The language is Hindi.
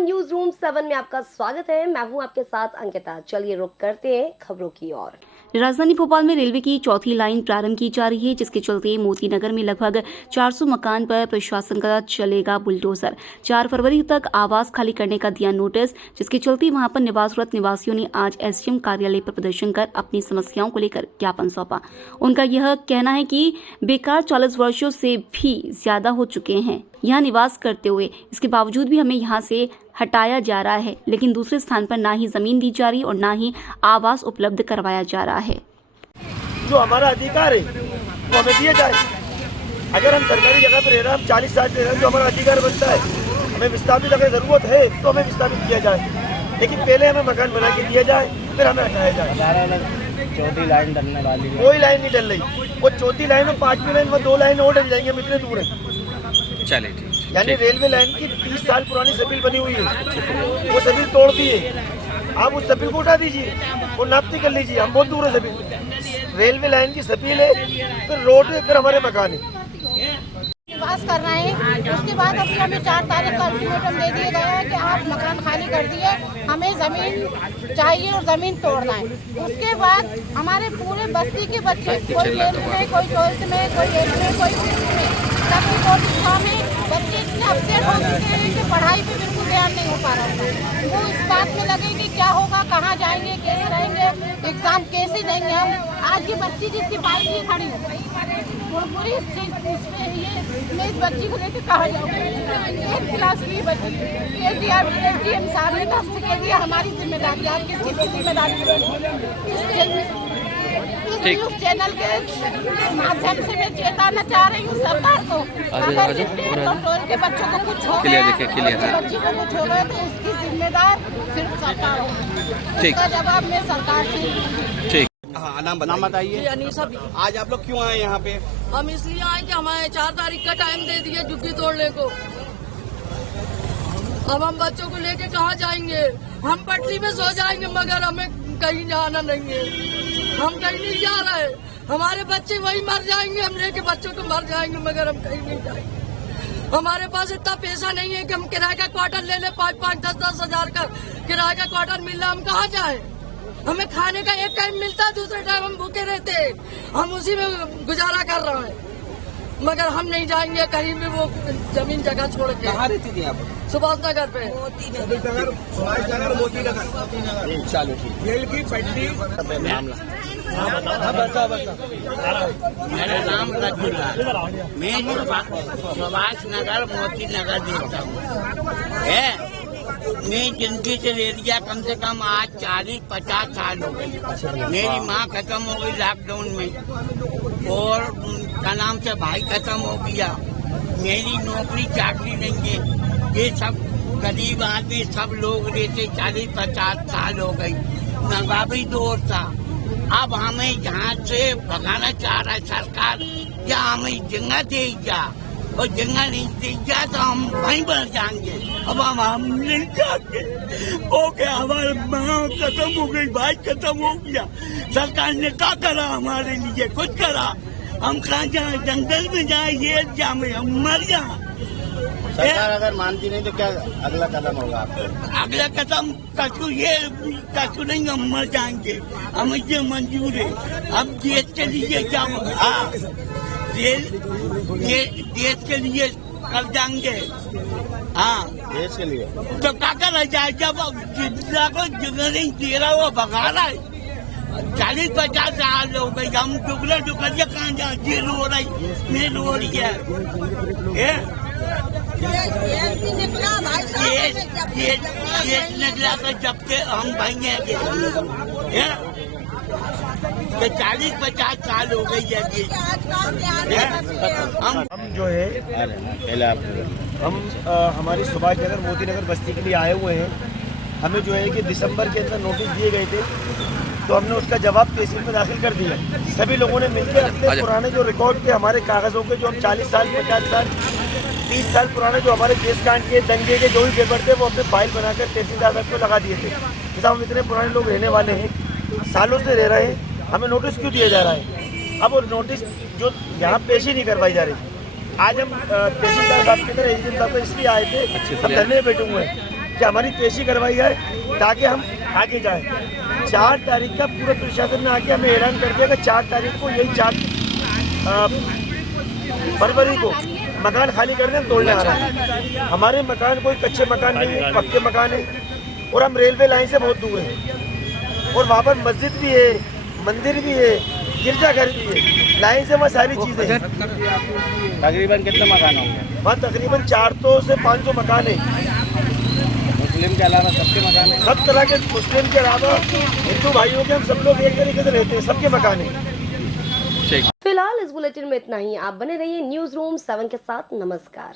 न्यूज रूम 7 में आपका स्वागत है। मैं हूं आपके साथ अंकिता। चलिए रुक करते हैं खबरों की ओर। राजधानी भोपाल में रेलवे की चौथी लाइन प्रारंभ की जा रही है, जिसके चलते मोती नगर में लगभग 400 मकान पर प्रशासन का चलेगा बुलडोजर। 4 फरवरी तक आवास खाली करने का दिया नोटिस, जिसके चलते वहां पर निवासरत निवासियों ने आज एसडीएम कार्यालय पर प्रदर्शन कर अपनी समस्याओं को लेकर ज्ञापन सौंपा। उनका यह कहना है कि बेकार 40 वर्षों से भी ज्यादा हो चुके हैं यहाँ निवास करते हुए, इसके बावजूद भी हमें यहाँ से हटाया जा रहा है, लेकिन दूसरे स्थान पर ना ही जमीन दी जा रही और ना ही आवास उपलब्ध करवाया जा रहा है। जो हमारा अधिकार है वो हमें दिया जाए। अगर हम सरकारी जगह पर रह रहे हैं, हम 40 साल रह रहे हैं, जो हमारा अधिकार बनता है, हमें विस्थापित अगर जरूरत है तो हमें विस्थापित किया जाए, लेकिन पहले हमें मकान बना के दिया जाए, फिर हमें हटाया जाए। चौथी लाइन डलने वाली है, कोई लाइन नहीं डल रही। वो चौथी लाइन और 5वीं लाइन में 2 लाइन और डल जाएंगे, हम इतने दूर है। चलिए ठीक। यानी रेलवे लाइन की 30 साल पुरानी सपील बनी हुई है, वो सपील तोड़ दी है। आप उस सपील को उठा दीजिए और नापती कर लीजिए, हम बहुत दूर है सपील। रेलवे लाइन की सपील है, फिर रोड है, फिर हमारे मकान है। निवास कर रहे हैं, उसके बाद अभी हमें 4 तारीख का अल्टीमेटम दे दिया गया है कि आप मकान खाली कर दिए, हमें ज़मीन चाहिए और ज़मीन तोड़ना है। उसके बाद हमारे पूरे बस्ती के बच्चे, कोई 11th में, कोई 12th में, कोई 8th में, कोई 6th में, सभी कक्षा में बच्चे इतने अपसेट हो चुके हैं कि पढ़ाई पे बिल्कुल ध्यान नहीं हो पा रहा था। वो इस बात में लगे कि क्या होगा, कहाँ जाएंगे, कैसे रहेंगे, एग्ज़ाम कैसे देंगे हम। आज ये बच्ची जिसकी बाइक ही खड़ी है, वो पूरी मैं इस बच्ची को लेकर कहाँ जाऊँगी। 8th क्लास की बच्ची, एसडीएम साहब ने कहा कह दिया हमारी जिम्मेदारी, आप किस चीज़ की जिम्मेदारी। न्यूज़ चैनल के माध्यम से मैं चेताना चाह रही हूँ सरकार को, अगर टोल के बच्चों को कुछ हो गया, बच्ची को कुछ हो गया तो उसकी जिम्मेदार सिर्फ सरकार होगी। उसका जवाब मैं सरकार से। हाँ, नाम बताइए। अनीसा। आज आप लोग क्यों आए यहाँ पे? हम इसलिए आए कि हमारे 4 तारीख का टाइम दे दिए झुग्गी तोड़ने को। अब हम बच्चों को लेके कहाँ जाएंगे? हम पटरी में सो जाएंगे, मगर हमें कहीं जाना नहीं है। हम कहीं नहीं जा रहे, हमारे बच्चे वही मर जाएंगे, हम लेके बच्चों को मर जाएंगे, मगर हम कहीं नहीं जाएंगे। हमारे पास इतना पैसा नहीं है कि हम किराए का क्वार्टर ले ले, 5-5, 10-10 हजार का किराए का क्वार्टर मिल रहा, हम कहाँ जाए? हमें खाने का एक टाइम मिलता है, दूसरे टाइम हम भूखे रहते हैं, हम उसी में गुजारा कर रहे हैं, मगर हम नहीं जाएंगे कहीं भी वो जमीन जगह छोड़ के। कहाँ रहती थी आप? सुभाष नगर पे। चलो ठीक। रेल की पटरी मामला मेरा नाम रजूलाल, मैं सुभाष नगर मोती नगर देखता हूँ। मैं जिंदगी से ले लिया कम से कम आज 40-50 साल हो गई। मेरी माँ खत्म हो गई लॉकडाउन में, और का नाम से भाई खत्म हो गया। मेरी नौकरी चाकरी नहीं है। ये सब गरीब आदमी सब लोग रहते 40-50 साल हो गई। नवाबी दौर था। अब हमें यहाँ से भगाना चाह रहा है सरकार, या हमें जगह देगा, और जगह नहीं देगा तो हम वहीं बढ़ जाएंगे। अब हम नहीं चाहते। हो गया, हमारे माँ खत्म हो गई, भाई खत्म हो गया। सरकार ने क्या करा हमारे लिए? कुछ करा? हम कहाँ जाए? जंगल में जाए, ये जामे हम मर जाए। सरकार अगर मानती नहीं तो क्या अगला कदम होगा आपका? अगला कदम कछु नहीं, हम मर जाएंगे, हमें ये मंजूर है। अब देश के लिए क्या होगा? देश के लिए कर जाएंगे। हाँ, देश के लिए तो क्या कर जाए? जब जितना को जगह नहीं दे रहा, वो भगा रहा है। 40-50 साल हो गई, हम डुकरिया कहाँ जाए? जेल हो रही, मेल हो रही है। निकला कर जब के हम भाई हैं, 40-50 साल हो गई है। हम जो है हम हमारी सुभाष नगर मोती नगर बस्ती के लिए आए हुए हैं। हमें जो है कि दिसंबर के अंदर नोटिस दिए गए थे, तो हमने उसका जवाब तहसील में दाखिल कर दिया। सभी लोगों ने मिलकर अपने पुराने जो रिकॉर्ड थे हमारे कागज़ों के, जो हम 40 साल 50 साल 30 साल पुराने जो हमारे केस कांड के दंगे के जो भी पेपर थे, वो अपने फाइल बनाकर तहसीलदार साहब को लगा दिए थे। जैसा हम इतने पुराने लोग रहने वाले हैं, सालों से रह रहे हैं, हमें नोटिस क्यों दिया जा रहा है? अब वो नोटिस जो यहाँ पेश ही नहीं करवाई जा रही। आज हम तहसीलदार साहब की तरह एसडीएम साहब इसलिए आए थे, हम धरने में बैठे हुए हैं कि हमारी पेशी करवाई जाए ताकि हम आगे जाएं। 4 तारीख का पूरे प्रशासन ने आके हमें ऐलान कर दिया कि 4 तारीख को, यही 4 फरवरी को मकान खाली करने हम तोड़ने आ रहे हैं। हमारे मकान कोई कच्चे मकान नहीं है, पक्के मकान है और हम रेलवे लाइन से बहुत दूर हैं और वहाँ पर मस्जिद भी है, मंदिर भी है, गिरजाघर भी है, लाइन से वहाँ सारी चीज़ें हैं। तकरीबन कितने मकान होंगे? वहाँ तकरीबन 400 से 500 मकान है। मुस्लिम के अलावा सबके मकान है? सब तरह के, मुस्लिम के अलावा हिंदू भाइयों के हम सब लोग एक तरीके से रहते हैं, सबके मकान है। फिलहाल इस बुलेटिन में इतना ही। आप बने रहिए न्यूज रूम 7 के साथ। नमस्कार।